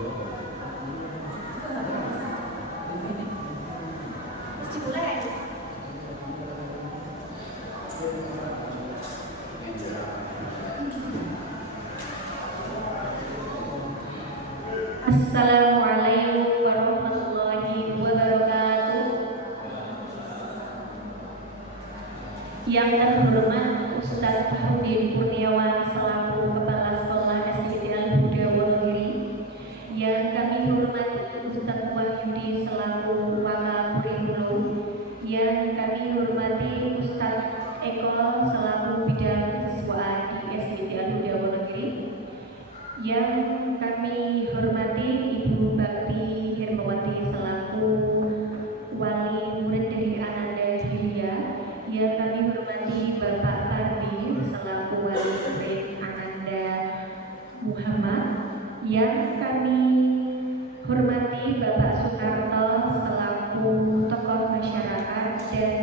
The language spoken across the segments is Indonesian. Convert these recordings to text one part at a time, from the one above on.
Assalamualaikum warahmatullahi wabarakatuh. Yang terhormat Ustadz Hudin Kurniawan selaku Kepala Sekolah SDT Al-Huda Wonogiri, yang kami hormati Ustadz Wahyudi selaku Wakapurikulum, yang kami hormati Ustadz Eko selaku Bidang Kesiswaan di SDT Al-Huda Wonogiri, yang kami hormati Ibu Bakti Hermawati selaku wali murid dari Ananda Julia, yang kami hormati Bapak Pardi selaku wali murid Ananda Muhammad, yang kami hormati Bapak Soekarno selaku tokoh masyarakat, dan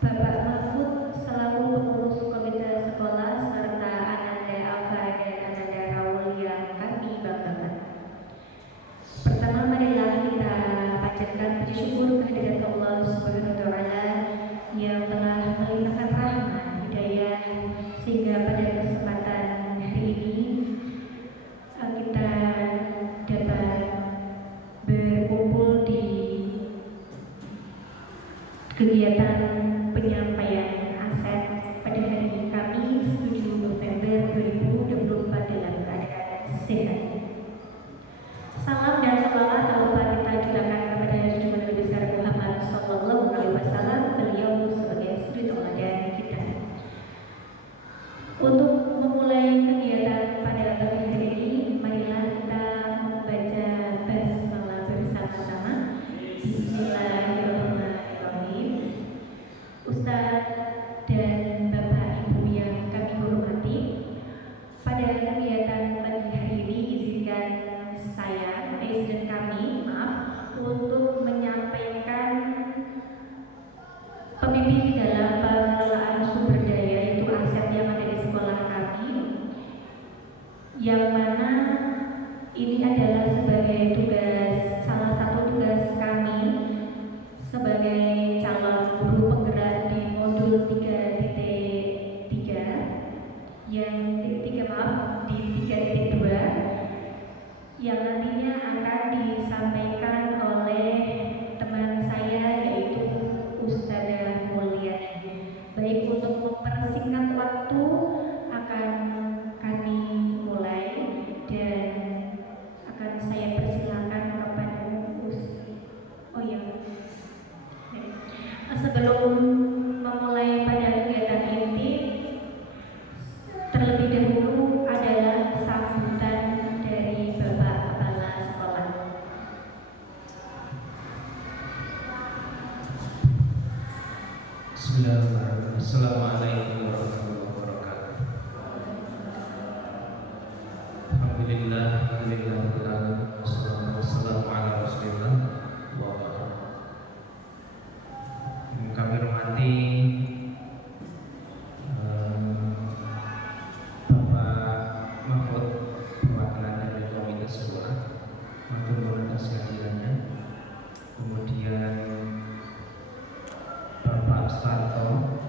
Bapak Mahfud selaku pengurus komite sekolah, serta Ananda Alfa dan Ananda Raul yang kami banggakan. Pertama, marilah kita panjatkan puji syukur kehadirat Allah Subhanahu wa Ta'ala yang telah melimpahkan rahmat hidayah sehingga pada kesempatan hari ini kita dapat berkumpul di kegiatan penyampaian aset pada hari Kamis 7 November 2024 dalam keadaan sehat. Salam dan salawat tak lupa kita aturkan kepada junjungan Nabi besar Muhammad Sallallahu Alaihi Wasallam, beliau sebagai suri tauladan kita. Untuk memulai kegiatan pada pagi hari ini, marilah kita membaca basmalah bersama-sama. Bismillahirrahmanirrahim. Ustadz dan Bapak Ibu yang kami hormati, pada kegiatan pagi hari ini izinkan saya, dan kami, untuk menyampaikan pembimbing dalam pengelolaan sumber daya itu aset yang ada di sekolah kami, yang mana ini adalah sebagai tugas, salah satu tugas kami sebagai calon guru penggerak di modul 3.3 yang di 3.2 yang nantinya akan disampaikan oleh teman saya, yaitu Ustadzah Mulyani. Baik, untuk mempersingkat waktu akan kami mulai dan akan saya persilakan kepada sebelum memulai pada kegiatan ini, terlebih dahulu adalah sambutan dari Bapak Kepala Sekolah. Bismillahirrahmanirrahim. Assalamualaikum warahmatullahi wabarakatuh. Alhamdulillah, wassalatu wassalamu ala Rasulillah wa ba'd. Kami hormati Bapak Mahfud, perwakilan dari komite sekolah, matur atas kehadirannya. Kemudian Bapak Starto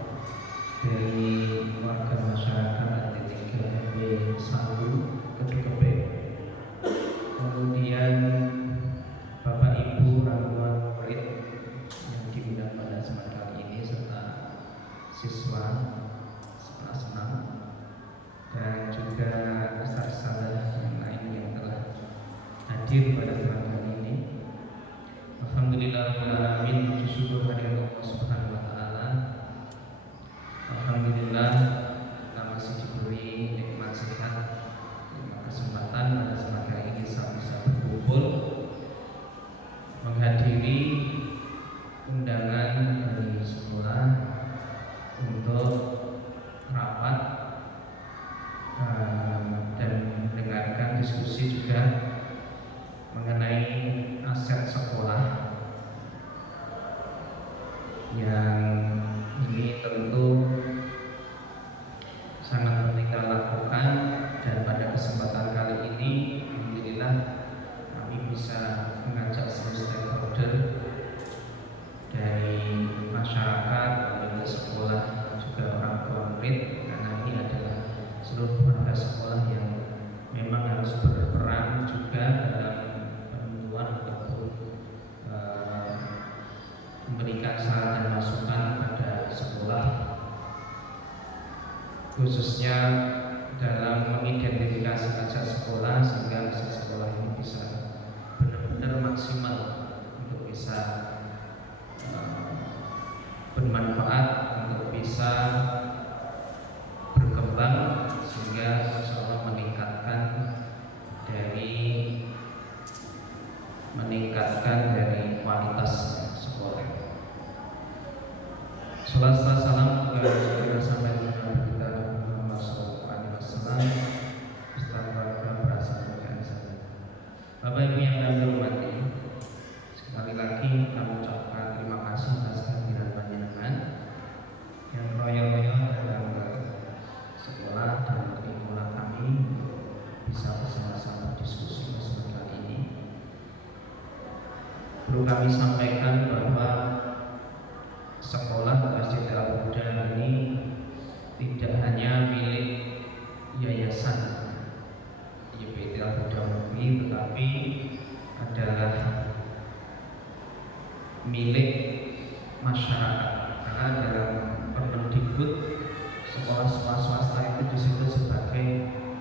dari warga masyarakat AT3 RW 1 Kedukep. Kemudian Bapak Ibu ramuan murid yang diundang pada kesempatan kali ini, serta siswa sekelas 6 dan juga ustaz-ustazah yang lain yang telah hadir pada kesempatan kali ini. Alhamdulillahirrahmanirrahim. Puji syukur kehadirat Allah Subhanahu wa Ta'ala. Alhamdulillah, kita masih diberi nikmat sehat, nikmat kesempatan pada kesempatan kali ini bisa berkumpul menghadiri undangan dari sekolah untuk rapat dan mendengarkan diskusi juga mengenai khususnya dalam mengidentifikasi ajar sekolah sehingga ajar sekolah ini bisa benar-benar maksimal untuk bisa bermanfaat, untuk bisa berkembang sehingga insya Allah meningkatkan dari kualitas sekolah. Salawat salam kepada sampai kita Muhammad sallallahu alaihi wasallam beserta keluarga berasal dari sana. Bapak Ibu yang kami hormati, sekali lagi kami ucapkan terima kasih atas kehadiran panjenengan yang royal-royal dalam sekolah dan perhimpunan kami bisa bersama-sama diskusi masalah kali ini. Perlu kami sampaikan bahwa sekolah Masjid Al-Huda ini tidak hanya milik yayasan YPT Al-Huda Mukti, tetapi adalah milik masyarakat. Karena dalam Permendikbud sekolah-sekolah swasta itu disebut sebagai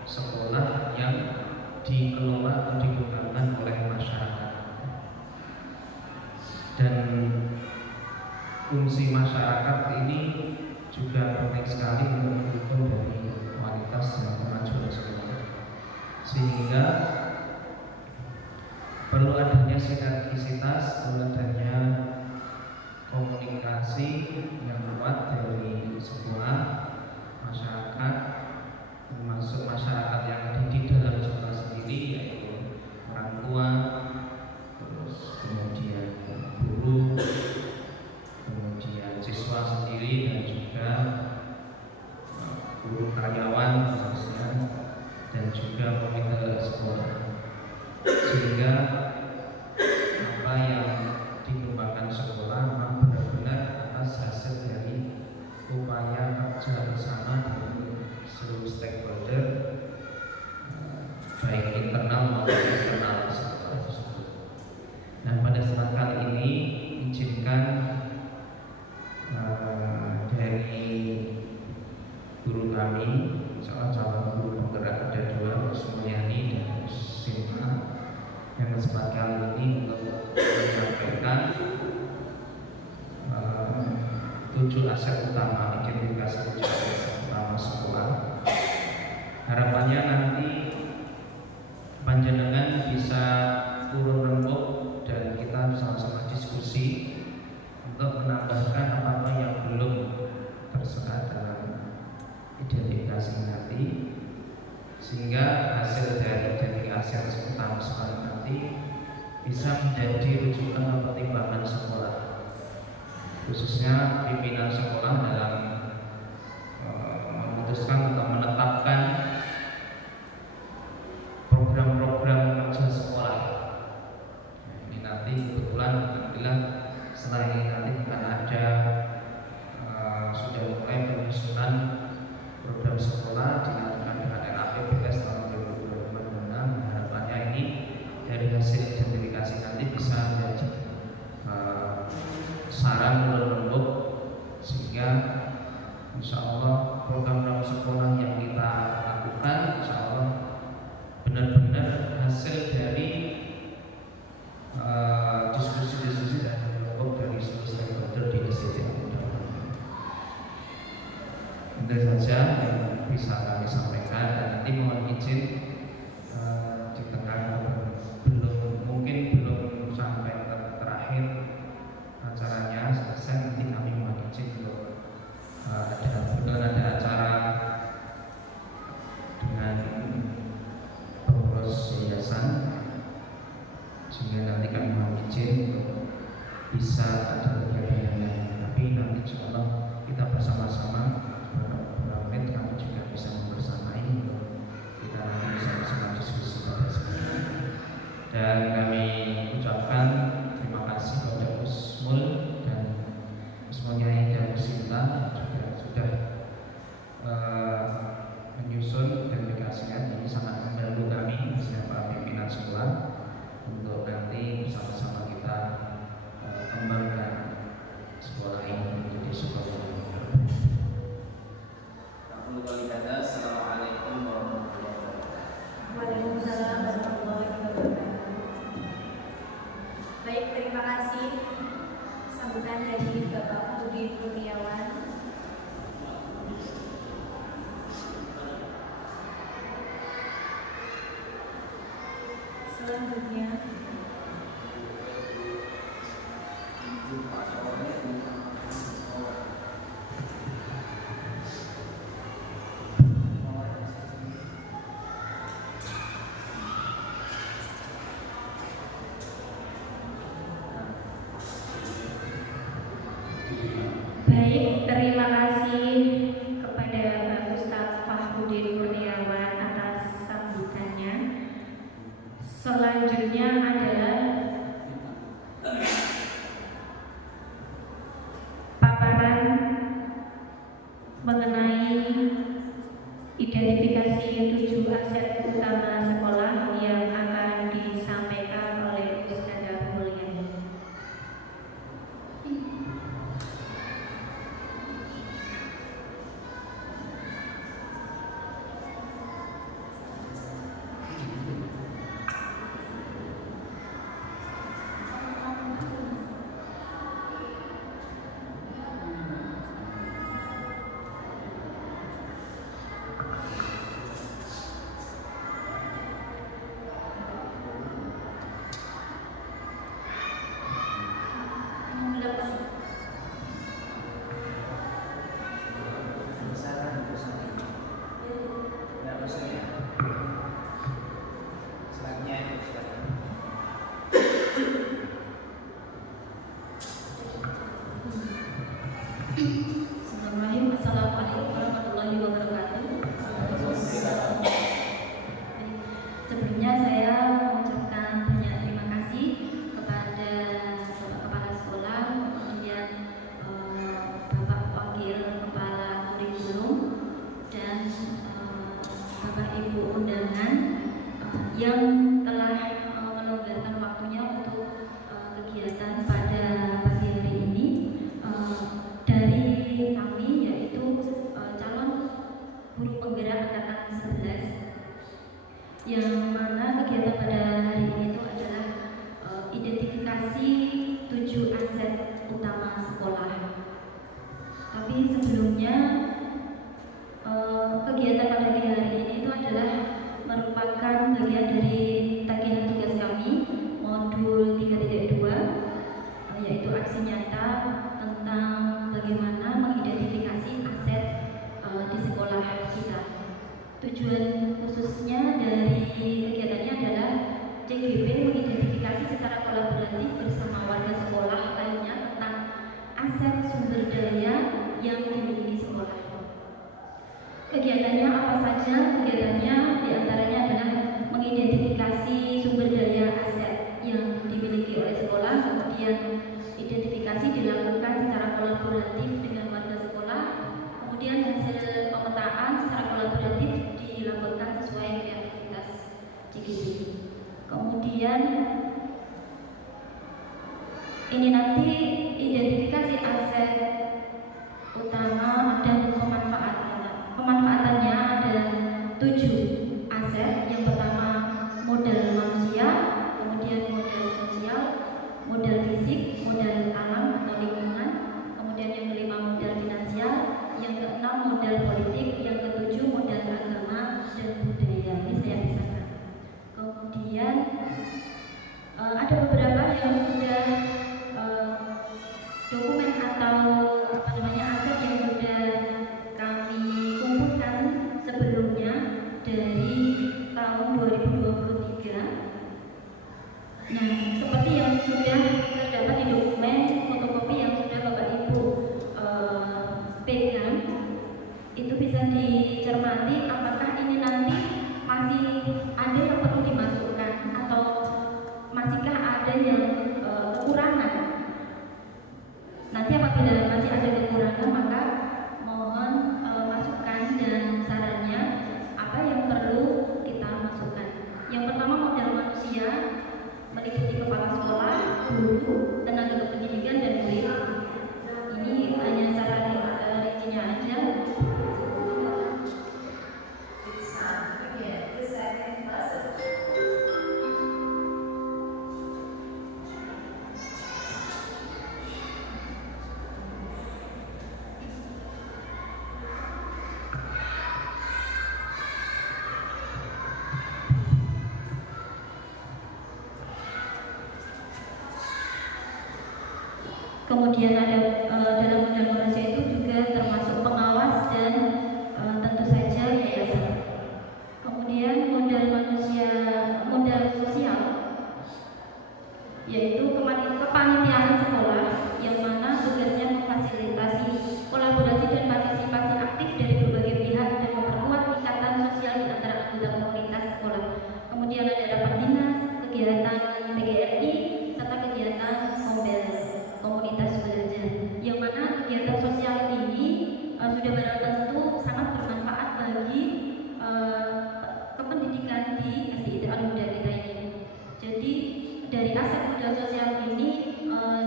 sekolah yang dikelola atau dikembangkan oleh masyarakat. Dan fungsi masyarakat ini juga penting sekali untuk mendukung dari kualitas dan kemajuan sekolah, sehingga perlu adanya sinergisitas, perlu adanya komunikasi yang kuat dari semua masyarakat, termasuk masyarakat yang ada di dalam sekolah sendiri, yaitu orang tua, terus kemudian guru, kemudian siswa sendiri, dan juga guru karyawan dan juga komite sekolah, sehingga apa yang dikembangkan sekolah memang benar-benar atas hasil dari upaya kerja bersama dari seluruh stakeholder, baik internal maupun eksternal sekolah tersebut. Dan pada saat kali ini izinkan dari guru kami, salah calon guru penggerak ada dua, Mulyani dan Sinta, yang kesempatan kali ini untuk menyampaikan 7 aset utama, identifikasi 7 aset utama sekolah. Harapannya nanti panjenengan bisa turun rembuk dan kita sama-sama diskusi untuk menambahkan apa-apa yang belum tersekat dalam identifikasi nanti, sehingga hasil dari identifikasi utama sekolah nanti bisa menjadi rujukan atau pertimbangan sekolah, khususnya pimpinan sekolah dalam memutuskan atau menetapkan program-program kerja sekolah. Ini nanti kebetulan alhamdulillah setelah ini nanti akan ada sudah mulai penyusunan program sekolah dilakukan dengan RAPBS tahun 2026. Harapannya ini dari hasil identifikasi nanti bisa menjadi saran lembut, sehingga insya Allah program sekolah yang kita lakukan insya Allah benar-benar hasil dari diskusi-diskusi dan lembut dari seluruh stakeholder di SDT. Itu saja yang bisa kami sampaikan, dan nanti mohon izin di tengah belum sampai terakhir acaranya selesai, nanti kami mohon izin untuk ada acara dengan pengurus yayasan, sehingga nanti kami mohon izin untuk bisa ada kegiatan yang lain. Tapi nanti insya Allah kita bersama-sama beberapa menit kami juga bisa membersamai untuk kita nanti bisa selanjutnya baik, terima kasih kepada Pak Ustadz Fahrudin Kurniawan atas sambutannya. Selanjutnya adalah paparan mengenai identifikasi 7 aset utama sekolah yang akan disampaikan oleh Ustadzah Mulyani. Bismillahirrahmanirrahim. Assalamualaikum warahmatullahi wabarakatuh. Sebelumnya saya mengucapkan banyak terima kasih kepada Bapak Kepala Sekolah, kemudian Bapak Wakil Kepala Kurikulum dan Bapak Ibu undangan yang telah melonggarkan waktunya untuk kegiatan pada pagi hari ini. Dari kami yaitu calon guru penggerak angkatan 11, yang mana kegiatan pada hari ini itu adalah identifikasi 7 aset utama sekolah. Tapi sebelumnya kegiatan pada pagi hari ini itu adalah merupakan bagian dari tagihan tugas kami modul 3.2, yaitu aksi nyata tentang bagaimana mengidentifikasi aset di sekolah kita. Tujuan khususnya dari kegiatannya adalah CGP mengidentifikasi secara kolaboratif bersama warga sekolah lainnya tentang aset sumber daya yang dimiliki sekolah. Kegiatannya apa saja? Kegiatannya diantaranya adalah mengidentifikasi sumber daya aset yang dimiliki oleh sekolah, kemudian identifikasi dilakukan secara kolaboratif dengan warga sekolah, kemudian hasil pemetaan secara kolaboratif dilakukan sesuai kreativitas CGP. Kemudian ini nanti identifikasi aset utama dan pemanfaatannya ada 7 aset. Yang pertama modal manusia, kemudian modal sosial, modal fisik, modal alam atau lingkungan, kemudian yang kelima modal finansial, yang keenam modal politik, yang ketujuh modal agama dan budaya. Ini saya pisahkan. Kemudian ada beberapa yang sudah dokumen atau aset yang sudah kami kumpulkan sebelumnya dari tahun 2023. Nah, seperti yang sudah terdapat di dokumen fotokopi yang sudah Bapak Ibu pegang, itu bisa dicermati apakah ini nanti masih ada yang perlu dimasukkan atau masihkah ada yang kekurangan. Nanti apabila masih ada kekurangan, maka mohon masukan dan sarannya apa yang perlu kita masukkan. Yang pertama modal manusia meliputi kepala sekolah, guru, tenaga kependidikan dan murid. Ini hanya saran rincinya aja. Kemudian ada dalam modal manusia itu juga termasuk pengawas dan tentu saja yayasan. Kemudian modal manusia, modal sosial, yaitu kepanitiaan sekolah yang mana tugasnya memfasilitasi kolaborasi dan partisipasi aktif dari berbagai pihak dan memperkuat ikatan sosial di antara anggota komunitas sekolah. Kemudian ada rapat dinas, kegiatan PGRI, serta kegiatan komunitas belajar, yang mana kegiatan sosial ini sudah barang tentu sangat bermanfaat bagi kependidikan di SDIT Al-Huda kita ini. Jadi dari aset modal sosial ini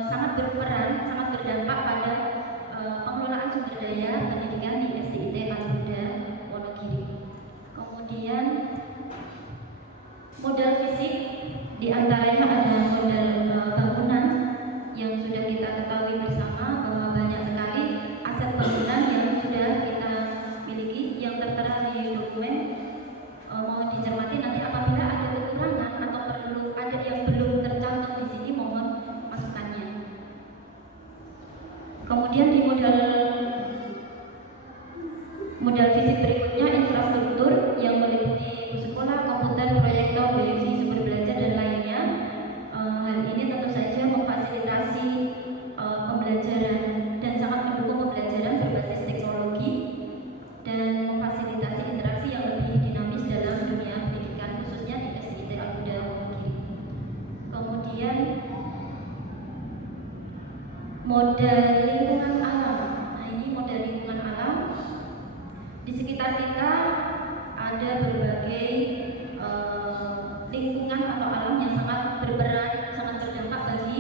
sangat berperan, sangat berdampak pada pengelolaan sumber daya pendidikan di SDIT Al-Huda Wonogiri. Kemudian modal fisik, diantaranya ada modal bangunan yang sudah kita ketahui bersama bahwa banyak sekali aset bangunan yang sudah kita miliki yang tertera di dokumen. Mohon dicermati nanti apabila ada kekurangan atau perlu ada yang belum tercantum di sini, mohon masukannya. Kemudian di modal fisik berikutnya infrastruktur yang meliputi sekolah, komputer, proyektor, wifi, sumber belajar dan lainnya. Hal ini tentu saja memfasilitasi pembelajaran dan sangat mendukung pembelajaran berbasis teknologi dan memfasilitasi interaksi yang lebih dinamis dalam dunia pendidikan khususnya di SDIT Al-Huda Wonogiri. Kemudian modal lingkungan alam. Nah, ini modal lingkungan alam. Di sekitar kita ada berbagai lingkungan atau alam yang sangat berperan, sangat berdampak bagi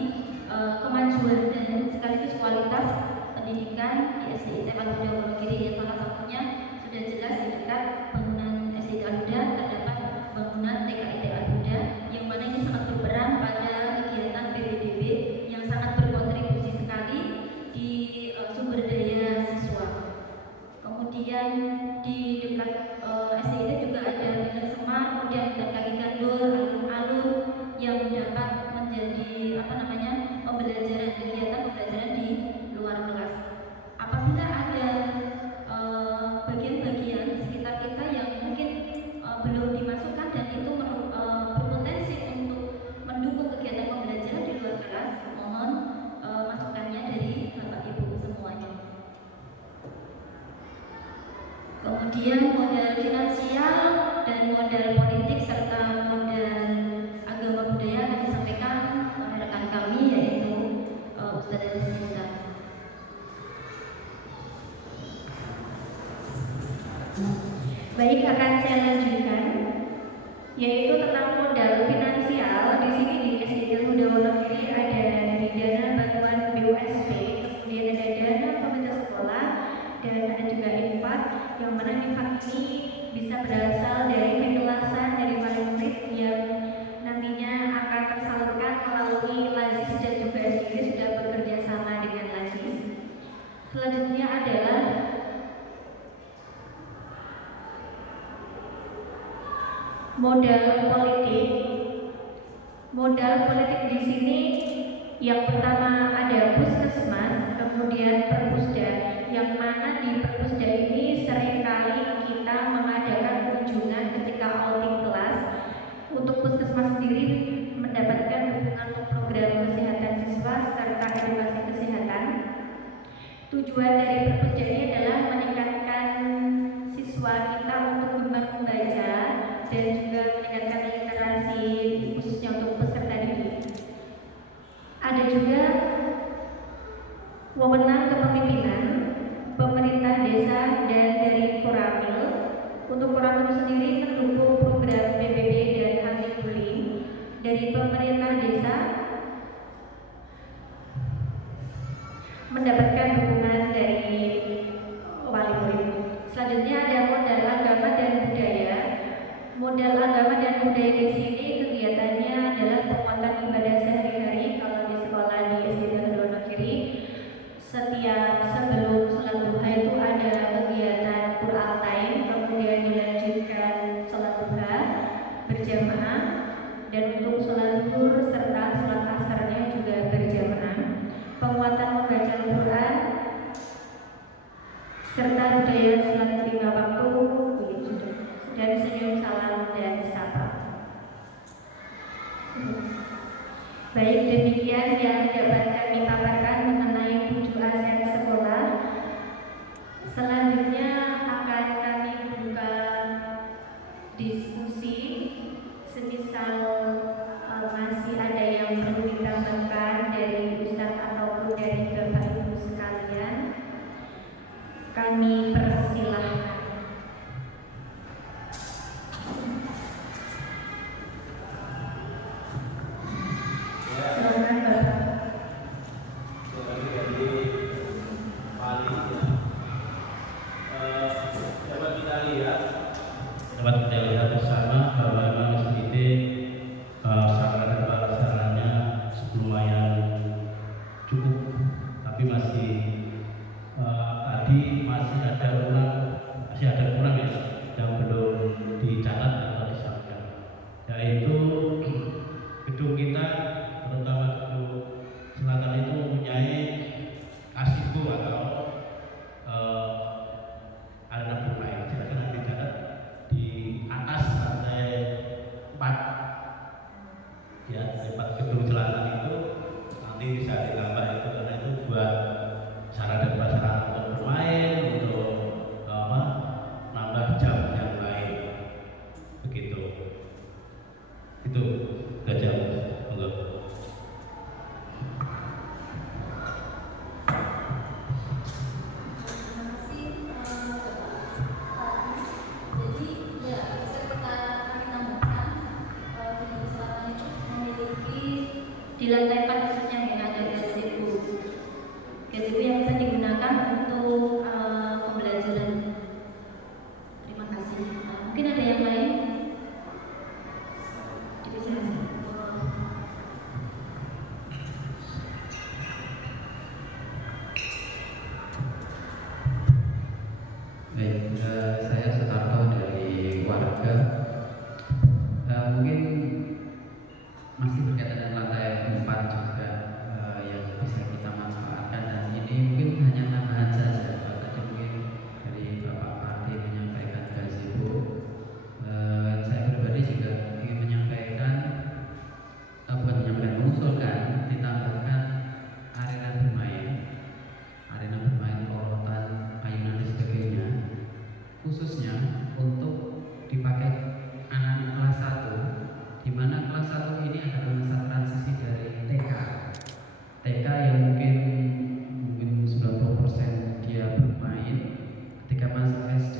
kemajuan dan sekaligus kualitas pendidikan di SDIT Al-Huda Wonogiri, yang salah satunya sudah jelas di dekat bangunan SDIT Al-Huda terdapat bangunan TKIT Al-Huda, yang mana ini sangat berperan pada kegiatan PPDB yang sangat berkontribusi sekali di sumber daya siswa. Kemudian di dekat SDIT juga ada Bina Semar, kemudian ada kaki gandul, alun-alun yang dapat menjadi pembelajaran, kegiatan pembelajaran di luar kelas. Apabila ada bagian-bagian di sekitar kita yang mungkin belum dimasukkan dan itu berpotensi untuk mendukung kegiatan pembelajaran di luar kelas, mohon masukannya dari Bapak Ibu semuanya. Kemudian modal finansial dan modal politik serta modal agama budaya akan disampaikan oleh rekan kami, yaitu Ustadzah Sinta. Baik, akan saya lanjutkan, yaitu tentang modal finansial. Di sini di SDIT Al-Huda Wonogiri ada dari dana bantuan BUSP, kemudian ada dana pemerintah sekolah, dan ada juga infak, yang mana infak ini bisa berasal dari keikhlasan dari para murid yang nantinya akan tersalurkan melalui Lazis dan juga SDIT sudah bekerja sama dengan Lazis. Selanjutnya adalah modal politik. Modal politik di sini yang pertama ada puskesmas, kemudian perpusda, yang mana di perpusda ini seringkali kita mengadakan kunjungan ketika outing kelas. Untuk puskesmas sendiri mendapatkan dukungan untuk program kesehatan siswa serta edukasi kesehatan. Tujuan dari perpusda ini adalah meningkatkan siswa kita untuk gemar membaca dan juga meningkatkan literasi khususnya untuk peserta didik. Ada juga wewenang kepemimpinan pemerintah desa dan dari Koramil. Untuk Koramil sendiri mendukung program PBB dan anti bullying. Dari pemerintah desa mendapatkan dukungan dari wali murid. Selanjutnya ada modal agama dan budaya. Modal agama dan budaya di sini kegiatannya adalah penguatan ibadah sehari-hari. Kalau di sekolah di SDIT Al-Huda Wonogiri, setiap sebelum sholat duha itu ada kegiatan Quran time, kemudian dilanjutkan sholat duha berjamaah, dan untuk sholat zuhur serta sholat Upacara budaya selanjutnya 5 waktu dan senyum salam dan sapa. Baik, demikian yang dapat kami paparkan mengenai 7 aset sekolah. Selanjutnya akan kami buka diskusi, semisal masih ada yang perlu ditambahkan dari Ustadz ataupun dari Bapak Ibu sekalian, kami persilahkan. Silakan Bapak. Dapat kita lihat bersama bahwa memang masjid ini sarana dan prasarannya lumayan cukup, tapi masih tadi masih ada kurang ya yang belum dicatat atau disampaikan, yaitu gedung kita terutama gedung selatan itu mempunyai asibu atau arena bermain. Silakan nanti catat di atas lantai 4 ya, tempat gedung selatan itu nanti bisa ditambah itu, karena itu buat sarana dan prasarana untuk bermain, untuk nambah jam yang lain begitu. Itu jam enggak. Di lantai 4 khususnya yang ada gazebo yang bisa digunakan untuk pembelajaran. Terima kasih. Mungkin ada yang lain? Jadi silakan. Baik, saya Sutarto dari warga. Mungkin masih berkaitan dengan lantai 4 juga yang bisa kita manfaatkan, dan ini mungkin hanya tambahan saja. Tadi mungkin dari Bapak Parti menyampaikan gazebo, saya pribadi juga ingin menyampaikan, bukan menyampaikan, mengusulkan ditambahkan arena bermain korotan, ayunan dan sebagainya, khususnya untuk dipakai anak kelas 1, di mana kelas 1 ini adalah masa transisi dari TK yang mungkin 90% dia bermain ketika masuk SD.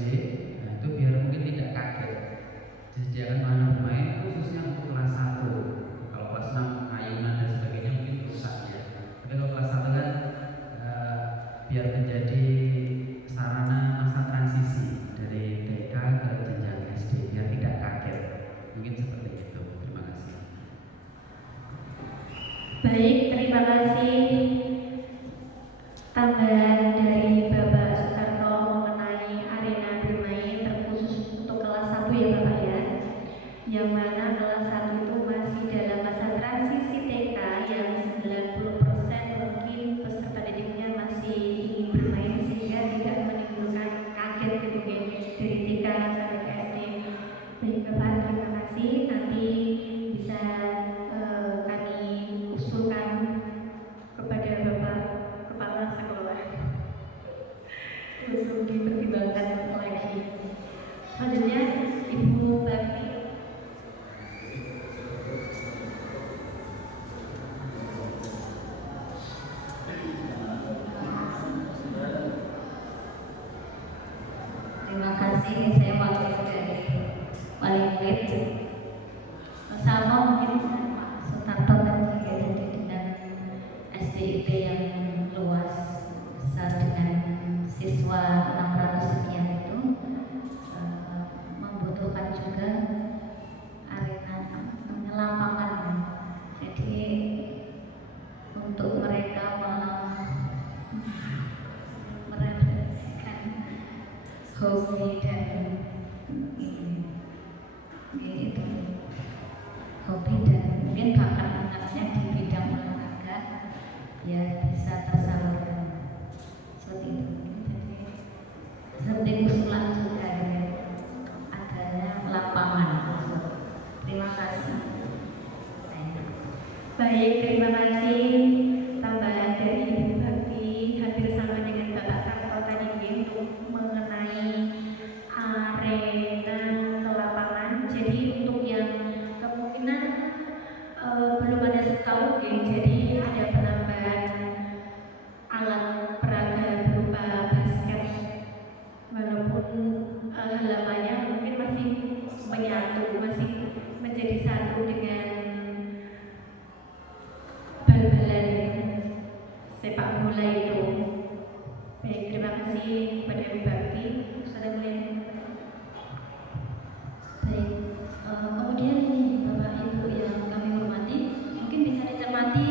Nah, itu biar mungkin tidak kaget, disediakan wahana bermain khususnya untuk kelas 1. Kalau kelas 6 ayunan dan sebagainya mungkin rusak ya, tapi kalau kelas 1 kan biar menjadi sarana masa transisi dari TK ke jenjang SD, biar tidak kaget. Mungkin seperti itu. Terima kasih. Baik, terima kasih tambahan dari Bapak Sutarto mengenai arena bermain terkhusus untuk kelas 1 ya Bapak ya, yang mana kelas 1 itu masih dalam masa transisi TK yang 90% mungkin peserta didiknya masih ingin bermain sehingga tidak menimbulkan kaget gitu ya, dari TK sampai ke SD. Baik Bapak, terima kasih. Nanti bisa kami usulkan kepada Bapak Kepala Sekolah untuk dipertimbangkan lagi. Selanjutnya Ibu Bakti. Terima kasih, saya wakil dari Wali Murid. Sama mungkin Pak Sutarto tadi ya, jadi dengan SDIT yang luas besar dengan siswa 600 sekian itu membutuhkan juga arena lapangan. Jadi untuk mereka merefleksikan hobi dan itu hobi dan mungkin bakat minatnya di bidang olahraga ya bisa tersalurkan seperti itu. Jadi penting usulan juga dengan adanya lapangan. Terima kasih. Baik, terima kasih tambahan dari Ibu Bakti hadir sama dengan Bapak Karto tadi untuk mengenai arena ke lapangan. Jadi untuk yang kemungkinan belum ada setahu ya, jadi ada penambahan alat peraga berupa basket, walaupun halamannya mungkin masih menyatu, masih menjadi satu dengan bal-balan sepak bola itu. Baik, terima kasih kepada Ibu Bakti. Saudara Mulia. Baik, kemudian ini Bapak Ibu yang kami hormati, mungkin bisa dicermati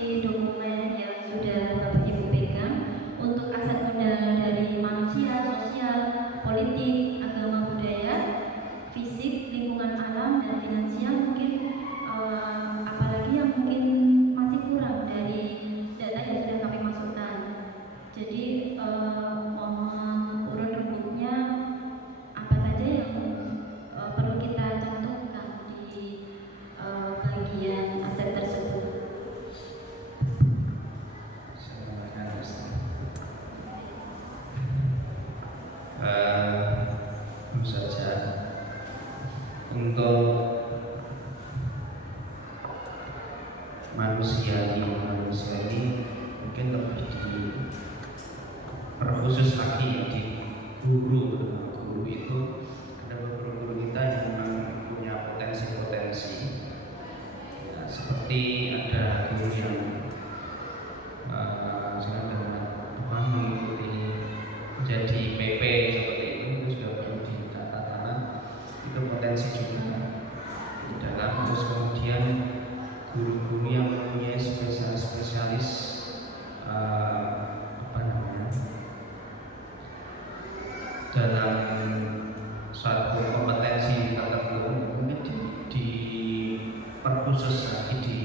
di dokumen yang sudah Bapak Ibu pegang untuk aset modal dari manusia, sosial, politik, agama, budaya, fisik, lingkungan alam, dan finansial. Mungkin apalagi yang mungkin masih kurang dari data yang sudah kami masukkan. Jadi mohon urun rembuknya apa saja yang perlu kita cantumkan di bagian aset tersebut. Tentu saja untuk manusia ini mungkin lebih diperkhusus lagi di guru itu. Ada beberapa guru kita yang memang punya potensi ya, seperti ada guru yang mengikuti menjadi PP seperti itu sudah perlu dikatakan itu potensi juga di dalam. Terus kemudian guru-guru yang mempunyai spesialis dalam suatu kompetensi tertentu, mungkin diperkhusus lagi di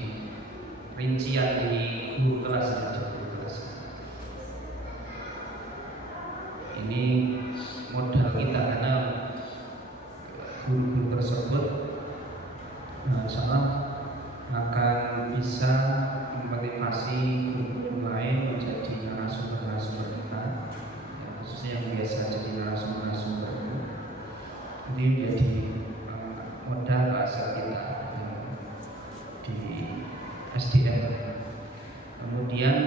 rincian di guru kelas saja. Ini modal kita karena guru-guru tersebut akan bisa memotivasi guru lain menjadi narasumber-narasumber kita, ya, khususnya yang biasa jadi narasumber ini menjadi modal bahasa kita di SDM. Kemudian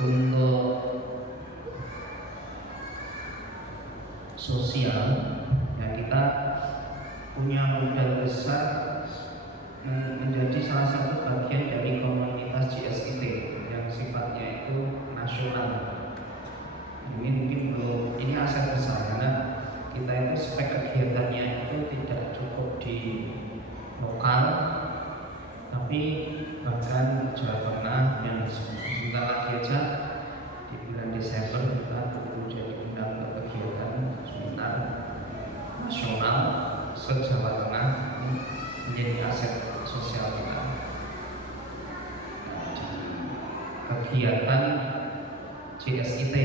untuk sosial ya, kita punya modal besar menjadi salah satu bagian dari komunitas GSIT yang sifatnya itu nasional. Ini mungkin belum, ini aset besar karena kita itu spek kegiatannya itu tidak cukup di lokal, tapi bahkan Jawa Tengah yang sebentar lagi aja di bulan Desember kita jadi undang ke kegiatan sebentar nasional se-Jawa Tengah, menjadi aset sosial kita. Kegiatan GSIT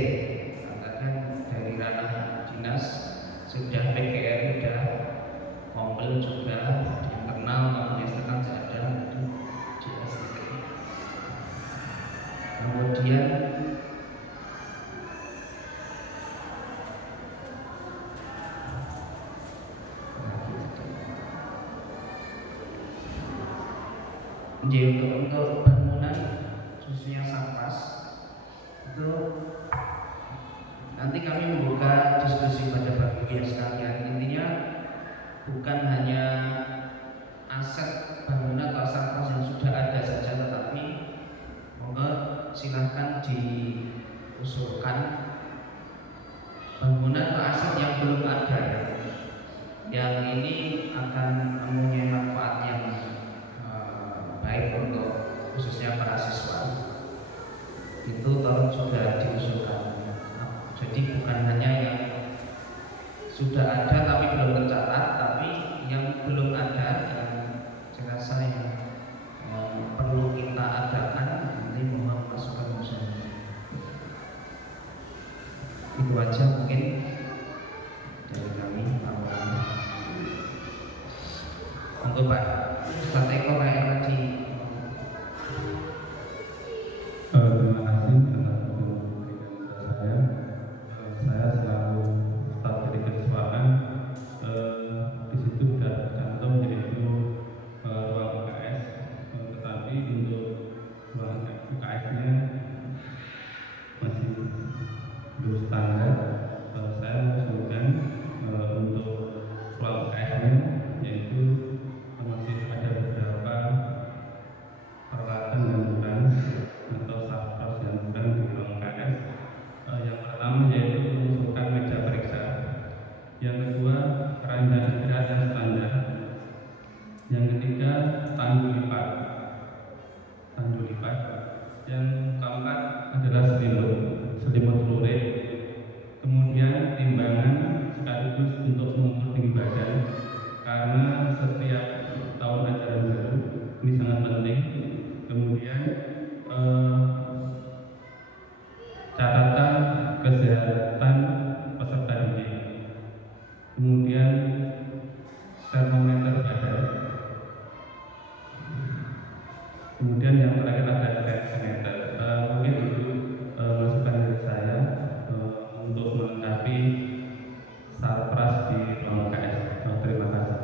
katakan dari ranah dinas sudah PGR sudah komplit juga di internal maupun eksternal ada di GSIT. Kemudian untuk bangunan khususnya Satpas itu nanti kami membuka diskusi pada Bapak Ibu sekalian. Intinya bukan hanya aset bangunan atau Satpas yang sudah ada saja, tetapi monggo silahkan diusulkan bangunan atau aset yang belum ada, yang ini akan mempunyai manfaat yang baik untuk khususnya para siswa. Itu tolong juga diusulkan. Jadi bukan hanya yang sudah ada tapi belum tercatat, tapi yang belum ada yang saya rasa yang perlu kita adakan, nanti mohon masukan usul. Itu aja mungkin dari kami laporan. Untuk Pak Ustadz Eko kayak tadi. Terima kasih atas memberikan kepada saya. Saya selalu staf dari kesempatan. Di situ sudah tercantum yaitu ruang UKS, tetapi untuk ruang UKS-nya masih belum standar. Saya mengusulkan untuk ruang UKS-nya yaitu masih ada beberapa peralatan yang kurang atau sarpras yang kurang di ruang UKS. Yang pertama yaitu mengusulkan meja periksa. Yang kedua, keranjang istirahat yang standar. Yang ketiga, tandu lipat. Yang keempat adalah selimut lurik. Kemudian timbangan sekaligus untuk mengukur tinggi badan, karena setiap tahun ajaran baru ini sangat penting. Kemudian catatan kesehatan peserta didik. Kemudian termometer badan. Kemudian yang terakhir ada tensimeter. Mungkin itu masukan dari saya untuk melengkapi sarpras di ruang UKS. Terima kasih.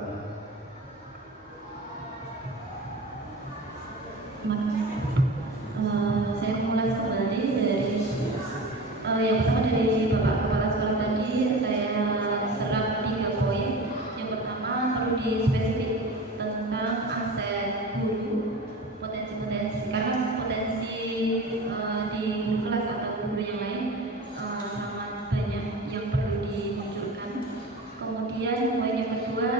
Saya mengulas kembali dari yang pertama dari Bapak Kepala Sekolah tadi. Saya serap 3 poin. Yang pertama perlu dispesifik tentang aset guru, potensi-potensi, karena potensi di kelas atau guru yang lain sangat banyak yang perlu dimunculkan. Kemudian poin yang kedua,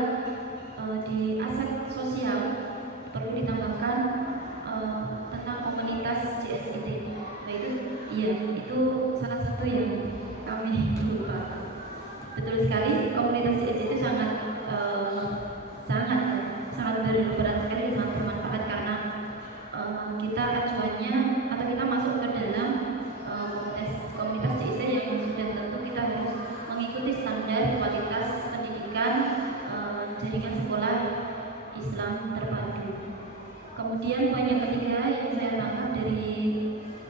di aset sosial perlu ditambahkan tentang komunitas CSIT. Nah itu salah satu yang kami lupa. Betul sekali, komunitas CSIT itu sangat berperan sekali, sangat bermanfaat karena kita acuannya atau kita masuk ke dalam komunitas CSIT yang sudah tentu kita harus mengikuti standar kualitas pendidikan jaringan sekolah Islam terpadu. Kemudian poin yang ketiga yang saya tangkap dari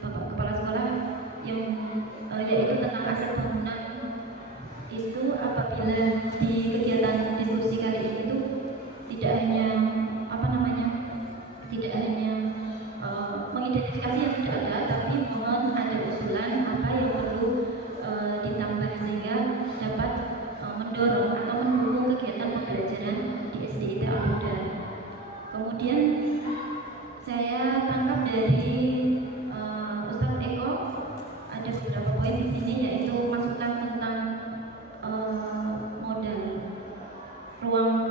Bapak Kepala Sekolah yaitu tentang aset bangunan. Itu apabila di kegiatan diskusi kali ini itu tidak hanya mengidentifikasi yang sudah ada, tapi mohon ada usulan apa yang perlu ditambah sehingga dapat mendorong atau mendukung kegiatan pembelajaran di SDIT Al-Huda. Kemudian saya tangkap dari Ustadz Eko ada beberapa poin di sini, yaitu masukan tentang modal ruang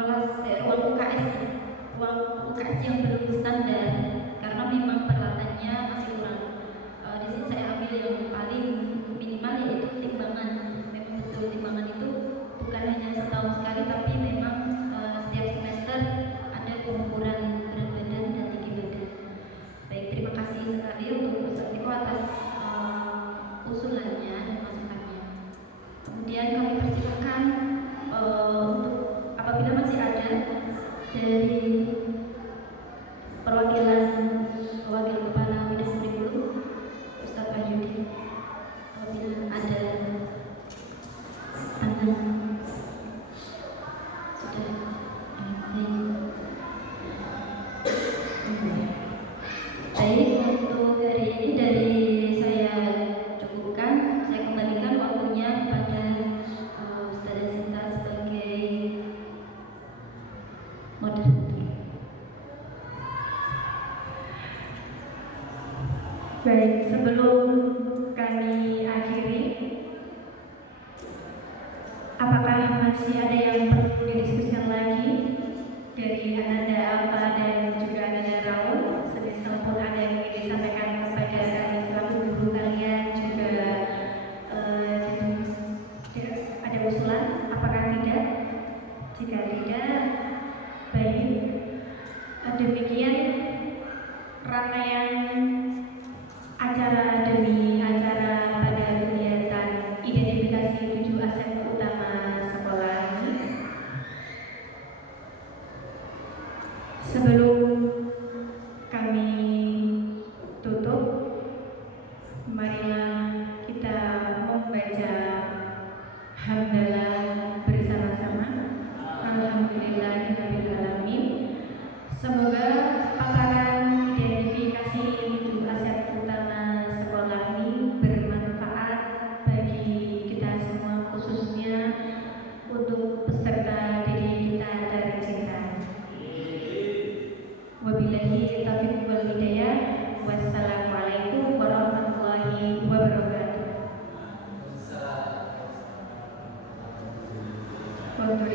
UKS yang belum standar, karena memang peralatannya masih kurang. Di sini saya ambil yang paling minimal yaitu timbangan. Memang betul timbangan itu bukan hanya setahun sekali, tapi memang setiap semester ada pengukuran berat badan dan tinggi badan. Baik, terima kasih sekali untuk Ustadz Eko atas usulannya dan masukannya. Kemudian kami persilakan untuk apabila masih ada dari perwakilan wakil kepala Bidang Kurikulum Ustadz Wahyudi, apabila ada tantangan sudah baik. Untuk hari ini dari saya cukupkan. Saya kembalikan waktunya kepada Ustazah Sinta sebagai moderator. Baik, sebelum kami akhiri, apakah masih ada yang perlu didiskusikan lagi dari Ananda Alfa dan juga Ananda Raul? Semisal pun ada yang ingin disampaikan kepada kami selaku guru kalian, juga ada usulan, apakah tidak? Jika tidak, baik. Demikian rangkaian acara demi acara pada kegiatan identifikasi verifikasi 7 aset utama sekolah ini. Sebelum kami tutup, marilah kita membaca hamdalah bersama-sama. Alhamdulillahirabbil alamin. Semoga paparan identifikasi 7 aset utama sekolah ini bermanfaat bagi kita semua, khususnya untuk peserta didik kita tercinta. Wabillahi taufiq wal hidayah. Wassalamualaikum warahmatullahi wabarakatuh. Waktu